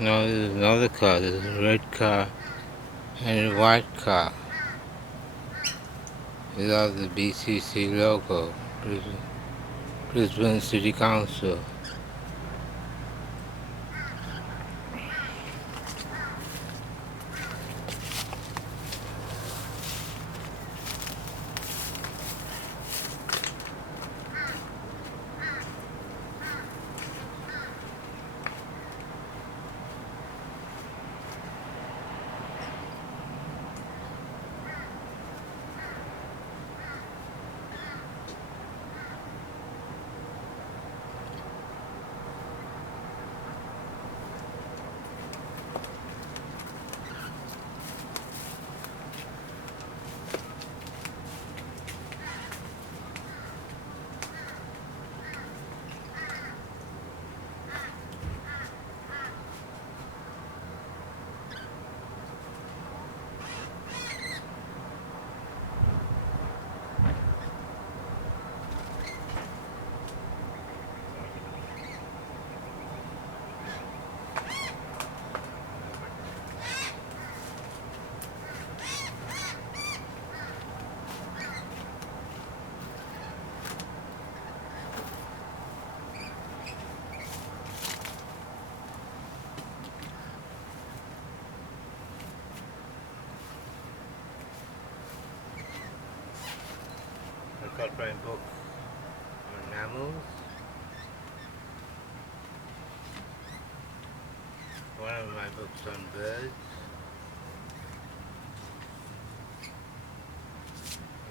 No, there's another car. There's a red car and a white car without the BCC logo, Brisbane City Council. I've got my book on mammals. One of my books on birds.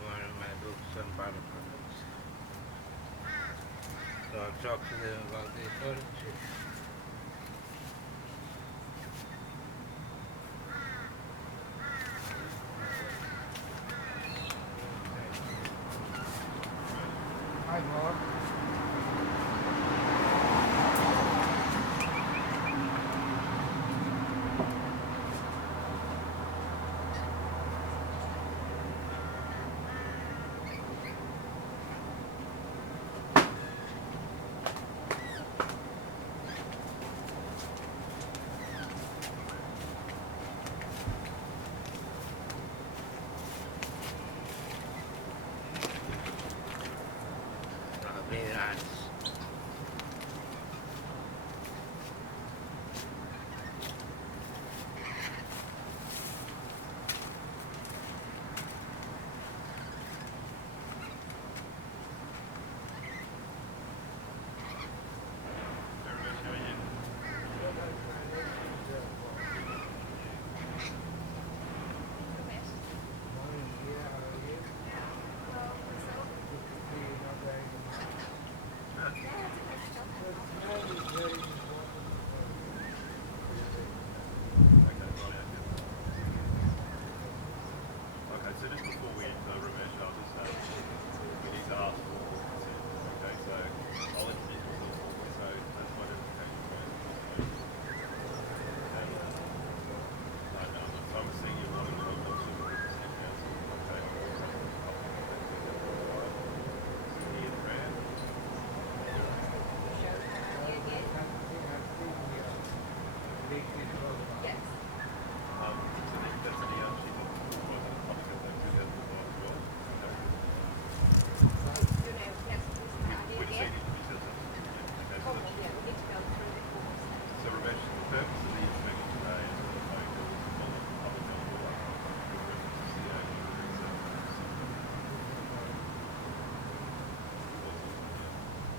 One of my books on butterflies. So I'll talk to them about the ecology. Hi, Mark. Very nice.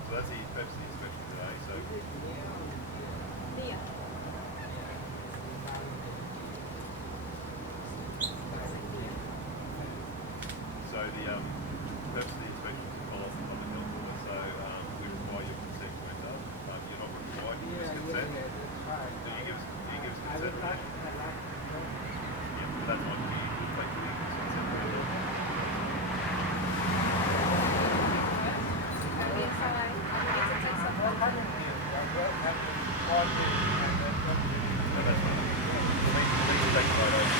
So that's the inspection today. So So the purpose of the inspection is to follow up the public health order. So we require your consent to enter. You're not required to give us consent. Do you give us consent? Yeah, but that's not you. We'll take your consent separately. No, that's fine. We'll take photos.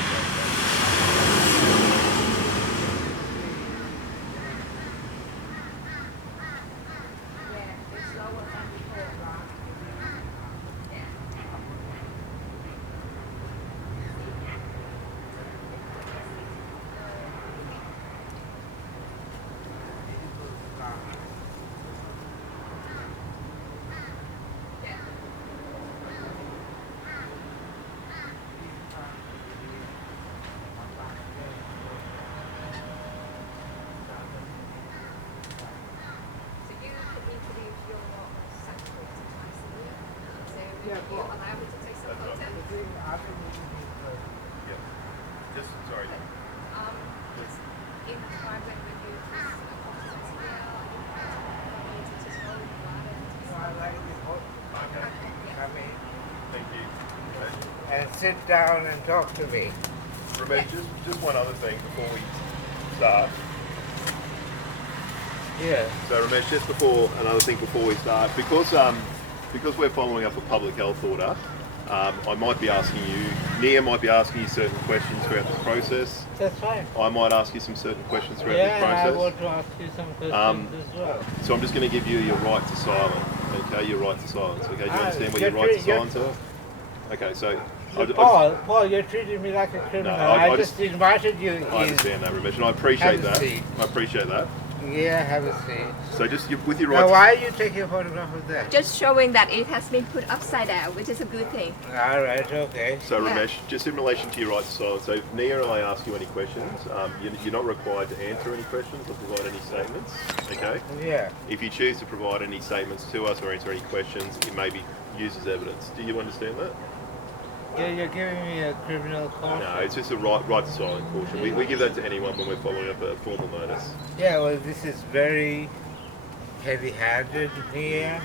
allow me to take some That's right. photos? Yeah. Just, sorry. Just in the time when we use this competence here, you need to just roll the blood Okay. Come in Thank you. and sit down and talk to me. Ramesh, just one other thing before we start. Yeah. So Ramesh, just another thing before we start, because we're following up a public health order, I might be asking you, Nghia might be asking you certain questions throughout this process. That's fine. I might ask you some certain questions throughout Yeah, this and I process. want to ask you some questions as well. So I'm just going to give you your right to silence. Okay, your right to silence. Okay, do you understand what your you're right to treat- you're- silence are? Okay, so Paul, you're treating me like a criminal. I I just invited you in. I understand that, Ramesh, and I appreciate Have a that. seat. I appreciate that. Yeah, have a seat. So just with your right. Now, to- why are you taking a photograph of that? Just showing that it has been put upside down, which is a good thing. All right, okay. So Yeah. Ramesh, just in relation to your right to silence, so if Nghia and I ask you any questions, you're not required to answer any questions or provide any statements, okay? Yeah. If you choose to provide any statements to us or answer any questions, it may be used as evidence. Do you understand that? Yeah, you're giving me a criminal caution. No, it's just a right to silence caution. We give that to anyone when we're following up a formal notice. Yeah, well, this is very heavy-handed, Nghia.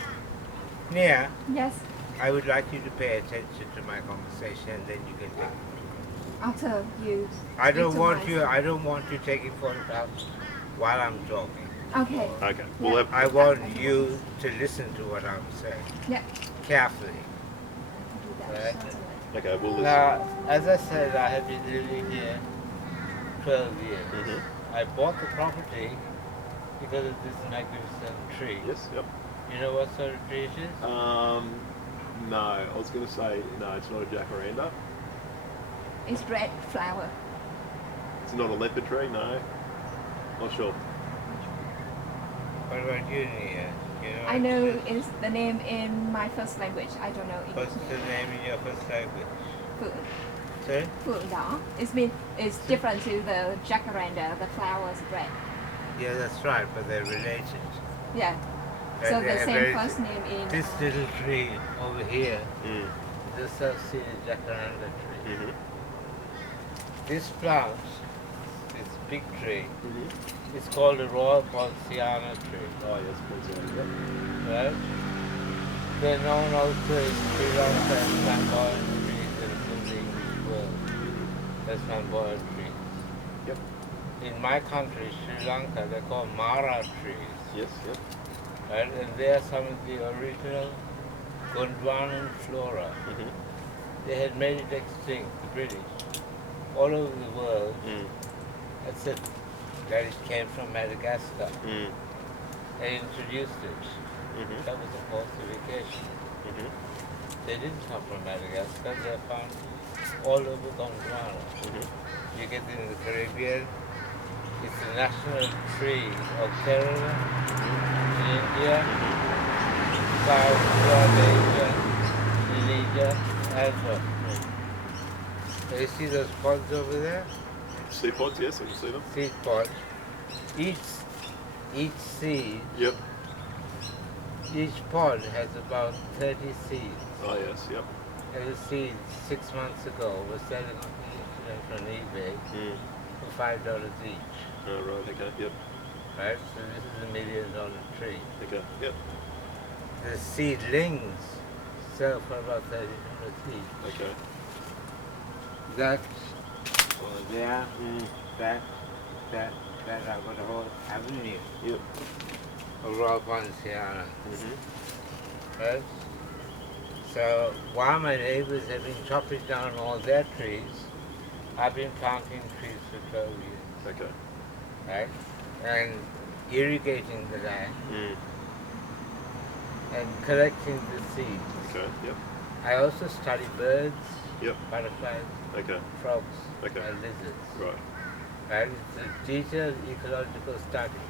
Nghia, Yes, I would like you to pay attention to my conversation, and then you can take it. after you. I speak don't to want my- you. I don't want you taking photographs while I'm talking. Okay. Okay. We'll have, I want you to listen to what I'm saying Yeah. carefully. Do that. Right. okay, we'll listen. Now, as I said, I have been living here 12 years. Mhm. I bought the property because of this magnificent tree. Yes, yep. You know what sort of tree it is? No, I was going to say, no, it's not a jacaranda. It's red flower. It's not a leopard tree, no. Not sure. What about you, Nghia? You know I what know it is? it's the name in my first language. I don't know What's English the name. name in your first language? Phượng. Sorry? Phượng đỏ. It's different to the jacaranda. The flowers red. Yeah, that's right, but they're related. Yeah. And So they the have same very- first name in. This little tree over here Mm. is a South-Sea jacaranda tree. Mm-hmm. This plant, this big tree, Mm-hmm. it's called a Royal Poinciana tree, Oh, yes, please. Yep. right? They're known also in Sri Lanka as flamboyant trees and in the English world as flamboyant trees. Yep. In my country, Sri Lanka, they're called Mara trees, Yes, yep. right? And they are some of the original Gondwanan flora. Mm-hmm. They had made it extinct, the British, all over the world, Mm. except that it came from Madagascar. Mm. They introduced it. Mm-hmm. That was a falsification. Mm-hmm. They didn't come from Madagascar. They're found all over Gondwana. Mm-hmm. You get in the Caribbean. It's the national tree of Kerala, in India, South Asia, Indonesia, and so on. You see those pods over there? Sea pods, yes, I can see them. Seed pods. Each seed, Yep. each pod has about 30 seeds. Oh, yes, yep. And the seeds 6 months ago was selling on the internet on eBay Mm. for $5 each. Oh, right, okay, yep. Right? So this is $1 million tree. Okay, yep. The seedlings sell for about $1,300 each. Okay. That over there, Mm. that, I've got a whole avenue Yep. of Royal Poinciana. Mm-hmm. Right? So while my neighbors have been chopping down all their trees, I've been planting trees for 12 years, Okay. right? And irrigating the land Mm. and collecting the seeds. Okay, yep. I also study birds, Yep. butterflies, Okay. frogs, Okay. and lizards. Right. Right? It's a detailed ecological study.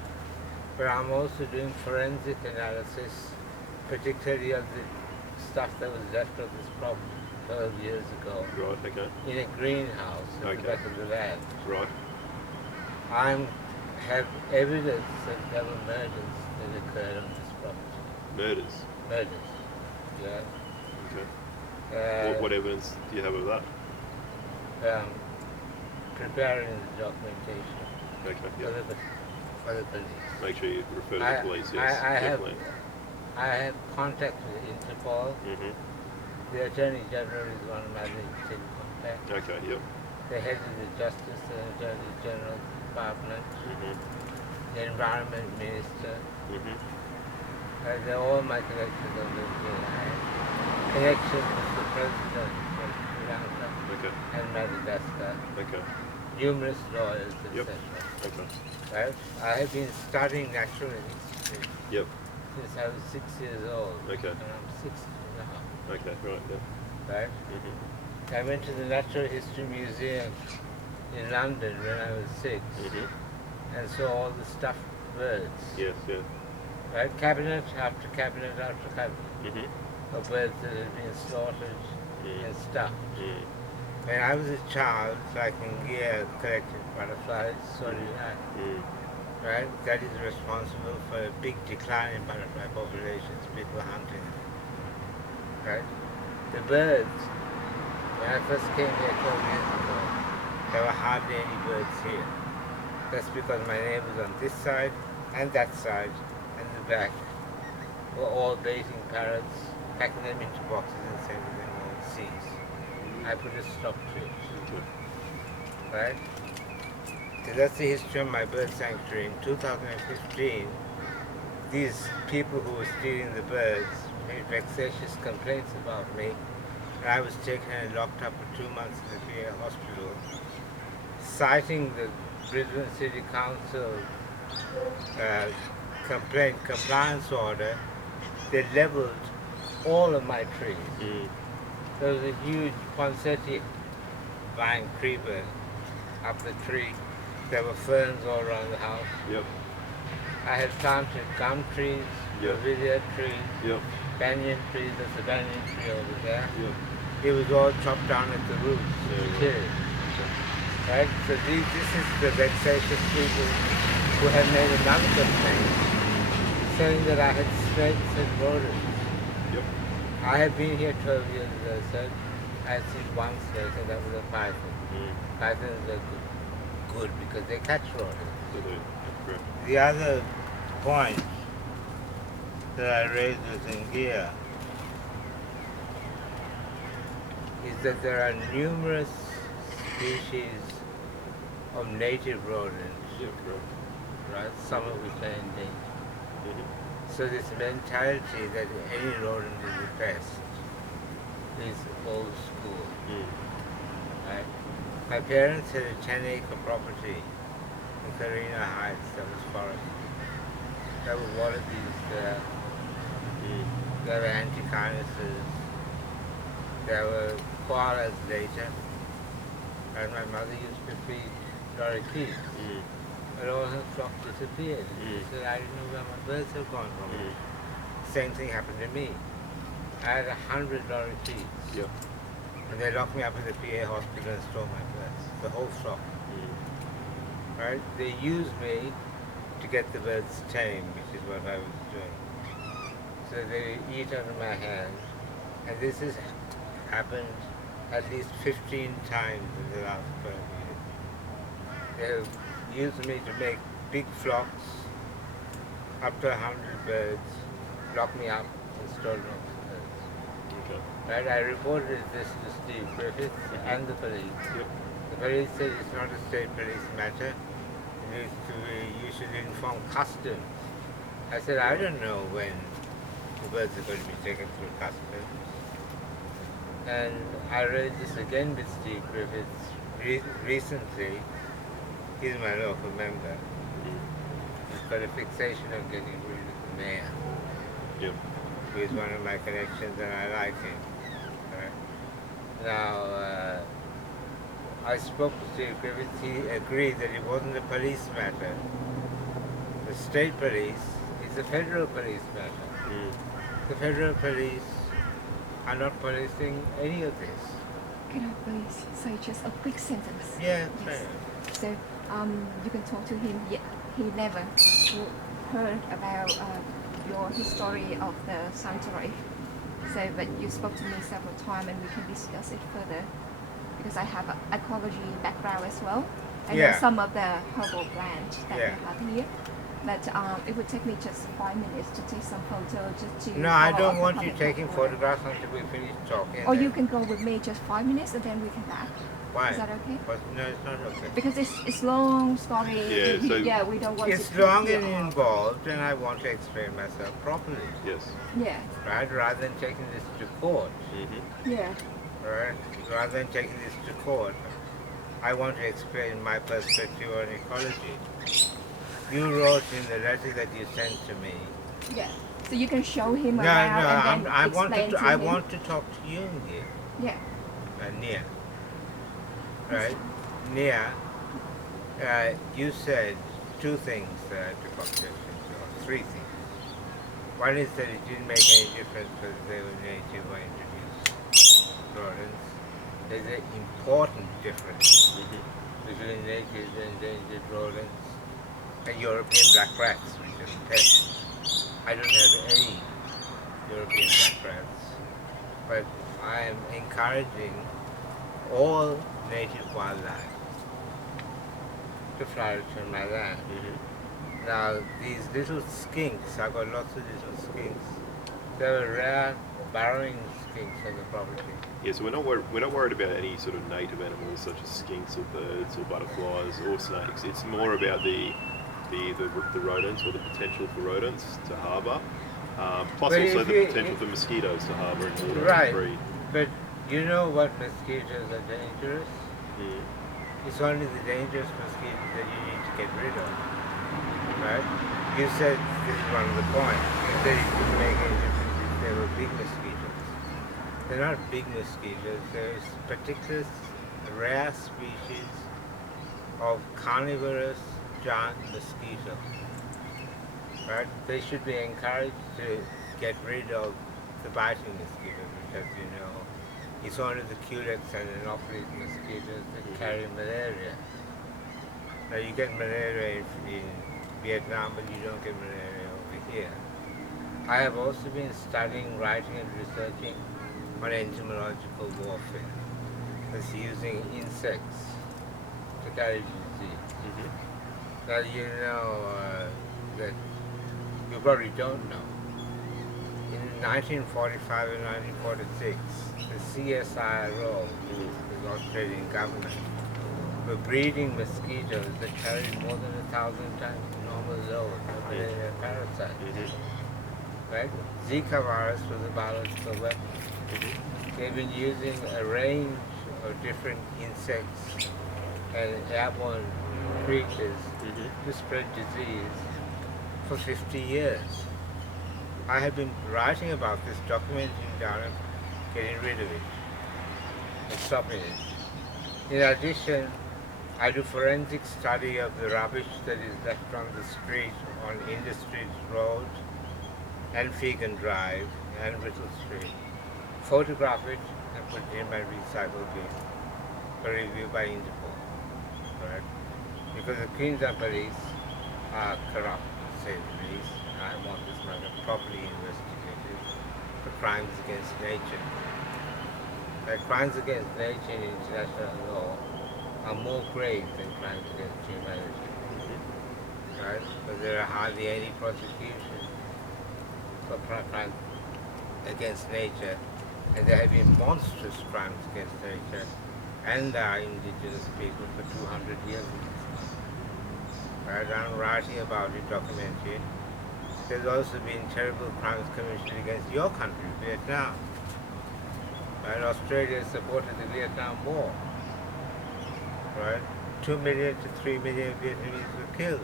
But I'm also doing forensic analysis, particularly of the stuff that was left of this property 12 years ago Right, okay. in a greenhouse at the Okay. back of the land. Right. I have evidence that there were murders that occurred on this property. Murders. Murders. Yeah. Okay. What evidence do you have of that? Preparing the documentation Okay, for yeah. the police. Make sure you refer to the police, yes, definitely. I have contact with Interpol. Mm-hmm. The Attorney General is one of my legitimate contacts. Okay, yep. The head of the Justice and Attorney General Department, Mm-hmm. the Environment Minister. Mm-hmm. They're all my connections on the connections with the President of Sri Lanka Okay. and Madagascar. Okay. Numerous lawyers, Yep. etc. Okay. Right? I have been studying natural history Yep. since I was 6 years old. Okay. And I'm 60 now. Okay, right, yeah. Right? Mm-hmm. I went to the Natural History Museum in London when I was 6 and saw all the stuffed birds. Yes, yeah. Right? Cabinet after cabinet after cabinet Mm-hmm. of birds that had been slaughtered and stuffed. Mm. When I was a child, like Nghia collected butterflies, so did I. Mm. Right? That is responsible for a big decline in butterfly populations, people hunting them. Right? The birds, when I first came here 12 years ago, there were hardly any birds here. That's because my neighbours on this side and that side and the back were all baiting parrots, packing them into boxes and sending them overseas. I put a stop to it. Okay. Right? So that's the history of my bird sanctuary. In 2015, these people who were stealing the birds made vexatious complaints about me, and I was taken and locked up for 2 months in the PA hospital, citing the Brisbane City Council compliance order. They levelled all of my trees. Mm. There was a huge poinsettia vine creeper up the tree. There were ferns all around the house. Yep. I had planted gum trees, Yep. bromeliad trees, Yep. banyan trees. There's a banyan tree over there. Yep. It was all chopped down at the roots. Yeah, Killed. Right? So this is the vexatious people who had made another complaint saying that I had snakes and rodents. Yep. I have been here 12 years, as I said. I had seen one snake, and that was a python. Mm. Pythons are good because they catch rodents. So they, correct. The other point that I raised with Nghia is that there are numerous species of native rodents, Yeah, correct. right? Some of which are endangered. Mm-hmm. So this mentality that any rodent is a pest is old school, Mm. right? My parents had a 10-acre property in Karina Heights that was forest. There were wallabies there, Mm. there were antechinus, there were koalas later, and my mother used to feed lorikeets. Mm. But all her flock disappeared. She Mm. said, I didn't know where my birds have gone from. Mm. Same thing happened to me. I had 100 lorikeets. Yep. And they locked me up in the PA hospital and stole my birds. The whole flock. Mm. Right? They used me to get the birds tame, which is what I was doing. So they eat out of my hand. And this has happened at least 15 times in the last 12 years. They have used me to make big flocks, up to 100 birds, lock me up and stolen off the birds. Okay. Right? I reported this to Steve Griffiths and the police. Yep. The police said it's not a state police matter. You should inform customs. I said, I don't know when the birds are going to be taken through customs. And I raised this again with Steve Griffiths recently. He's my local member. Mm. He's got a fixation on getting rid of the mayor, Yep. who is one of my connections, and I like him. Right? Now, I spoke to Steve Griffiths. He agreed that it wasn't a police matter. The state police is a federal police matter. Mm. The federal police are not policing any of this. Can I please say just a quick sentence? Yeah, Yes. fair. So you can talk to him. He never heard about your history of the sanctuary. So, but you spoke to me several times, and we can discuss it further because I have an ecology background as well. I know Yeah. some of the herbal plants that Yeah. we have here, but it would take me just 5 minutes to take some photos just to. No, I follow don't up want the you public taking order. photographs until we finish talking. Or then- you can go with me just 5 minutes and then we can back. Why? Is that okay? But no, it's not okay. Because it's long story. Yeah, so- yeah, we don't want It's to. long keep and you on. involved, and I want to explain myself properly, Yes. Yeah, right? Rather than taking this to court, yeah, right? Rather than taking this to court, I want to explain my perspective on ecology. You wrote in the letter that you sent to me. yeah. So you can show him No, around no, and then I want explain to. to I him. want to talk to you, Nghia. Yeah. Nghia. Right, Nghia. You said two things to competition, or three things. One is that it didn't make any difference whether they were native or introduced rodents. There's an important difference between native and endangered rodents and European black rats, which is pests. I don't have any European black rats, but I am encouraging all native wildlife to flourish on my land. Now, these little skinks, I've got lots of little skinks. There are rare burrowing skinks on the property. Yeah, so we're not worried about any sort of native animals such as skinks or birds or butterflies or snakes. It's more about the rodents or the potential for rodents to harbour, plus But also if the you- potential for mosquitoes to harbour in water Right. and breed. But you know what mosquitoes are dangerous? Mm. It's only the dangerous mosquitoes that you need to get rid of. Right? You said this is one of the points. You said it wouldn't make any difference if they were big mosquitoes. They're not big mosquitoes. There's particular rare species of carnivorous giant mosquito. Right? They should be encouraged to get rid of the biting mosquitoes, which, as you know, it's only the culex and anopheles mosquitoes that carry malaria. Now you get malaria in Vietnam, but you don't get malaria over here. I have also been studying, writing and researching on entomological warfare. That's using insects to carry disease. Now you know that you probably don't know. In 1945 and 1946, the CSIRO, the Australian government, were breeding mosquitoes that carried more than 1,000 times the normal load of malaria parasites. Right? Zika virus was a biological weapon. They've been using a range of different insects and airborne creatures to spread disease for 50 years. I have been writing about this, documenting down and getting rid of it and stopping it. In addition, I do forensic study of the rubbish that is left on the street, on Industries Road and Fegan Drive and Whittle Street. Photograph it and put it in my recycle bin for review by Interpol. Right? Because the Queensland police are corrupt, to say the least. I want this matter properly investigated for crimes against nature. Crimes against nature in international law are more grave than crimes against humanity. Right? Because there are hardly any prosecutions for crimes against nature, and there have been monstrous crimes against nature and our indigenous people for 200 years. Right? I'm writing about it, documenting it. There's also been terrible crimes committed against your country, Vietnam. Right? Australia supported the Vietnam War. Right? 2 million to 3 million Vietnamese were killed.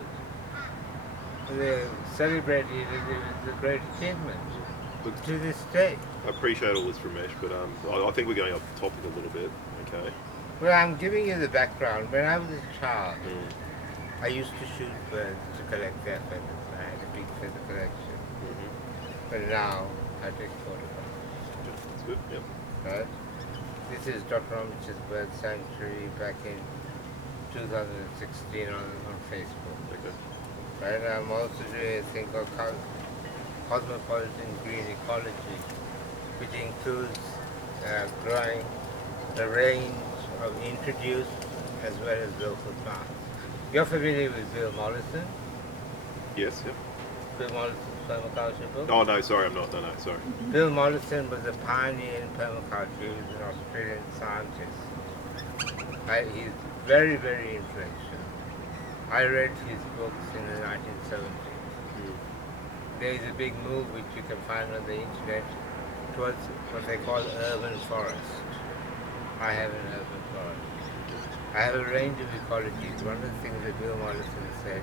They celebrated it as a great achievement Look, to this day. I appreciate all this, Ramesh, but I think we're going off the topic a little bit, okay? Well, I'm giving you the background. When I was a child, I used to shoot birds to collect their feathers. I had a big feather collection. But now I take photographs. That's good, yep. Right? This is Dr. Chakravarti's Bird Sanctuary back in 2016 on Facebook. Okay. Right? I'm also doing a thing called Cosmopolitan Green Ecology, which includes growing a range of introduced as well as local plants. You're familiar with Bill Mollison? Yes, yep. Bill Mollison's permaculture book? Oh, no, sorry, I'm not. No, sorry. Bill Mollison was a pioneer in permaculture. He was an Australian scientist. He's very, very influential. I read his books in the 1970s. There is a big move which you can find on the internet towards what they call urban forest. I have an urban forest. I have a range of ecologies. One of the things that Bill Mollison said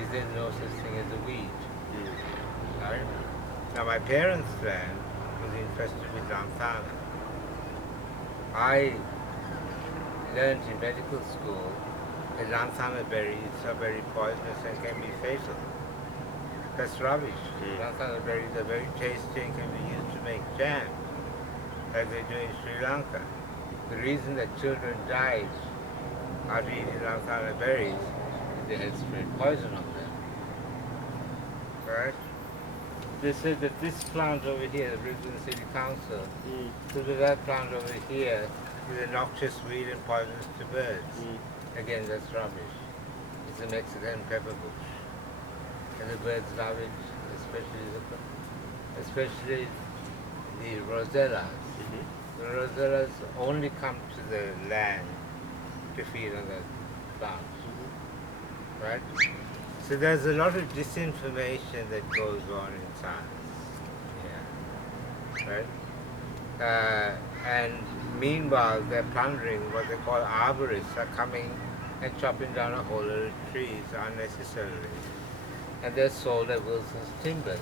is there's no such thing as a weed. Right? Now my parents' land was infested with lantana. I learned in medical school that lantana berries are very poisonous and can be fatal. That's rubbish. Lantana berries are very tasty and can be used to make jam, like they do in Sri Lanka. The reason that children died after eating lantana berries is they had spread poison on them. Right? They said that this plant over here, the Brisbane City Council, so that plant over here is a noxious weed and poisonous to birds. Again, that's rubbish. It's a Mexican pepper bush. And the birds love it, especially the rosellas. The rosellas only come to the land to feed on the plants. Right? So there's a lot of disinformation that goes on in science. Yeah. Right? And meanwhile, they're plundering what they call arborists are coming and chopping down a whole lot of trees unnecessarily. And they're sold at Wilson's Timbers.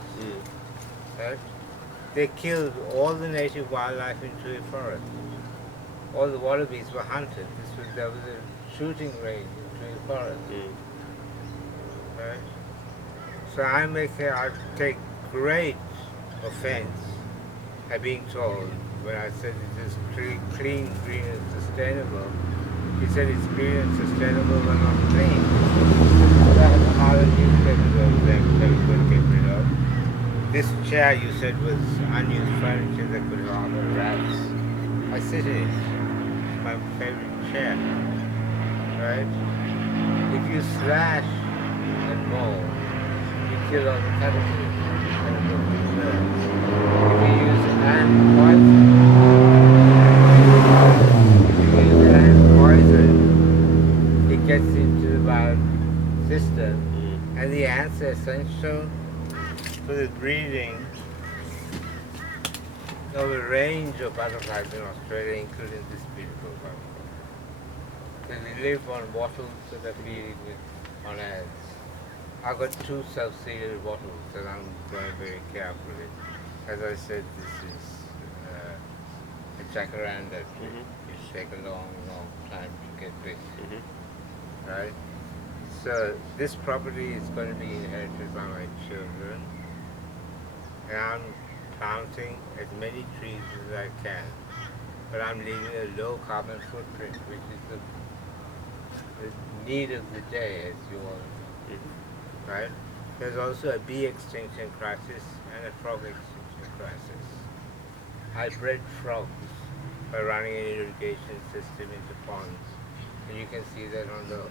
Right? They killed all the native wildlife in Tui Forest. All the wallabies were hunted. There was a shooting range in Tui Forest. Right? So I take great offense at being told when I said it is clean, green and sustainable. He said it's green and sustainable but not clean. So I have a Harvard newspaper over there which I was going to get rid of. This chair you said was unused furniture that could harbor rats. I sit in it. It's my favorite chair. Right? If you slash and mow, you kill all the caterpillars and the birds. If you use ant poison, it gets into the biosystem, and the ants are essential for the breeding of a range of butterflies in Australia, including this beautiful butterfly. So they live on wattles that are feeding on ants. I've got 2 self-seeded bottles that I'm growing very carefully. As I said, this is a jacaranda tree. It takes a long, long time to get big. Right? So this property is going to be inherited by my children. And I'm planting as many trees as I can. But I'm leaving a low carbon footprint, which is the need of the day, as you all know. Right? There's also a bee extinction crisis and a frog extinction crisis. I bred frogs by running an irrigation system into ponds. And you can see that on the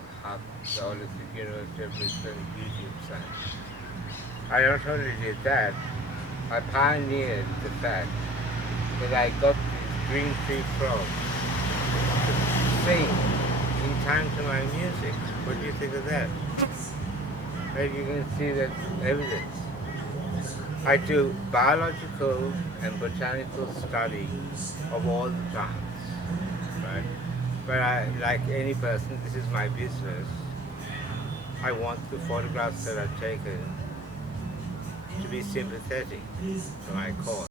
Holistic University of Brisbane YouTube site. I not only did that, I pioneered the fact that I got these green tree frogs to sing in time to my music. What do you think of that? Right, you can see that evidence. I do biological and botanical study of all the plants, right? But like any person, this is my business. I want the photographs that are taken to be sympathetic to my cause.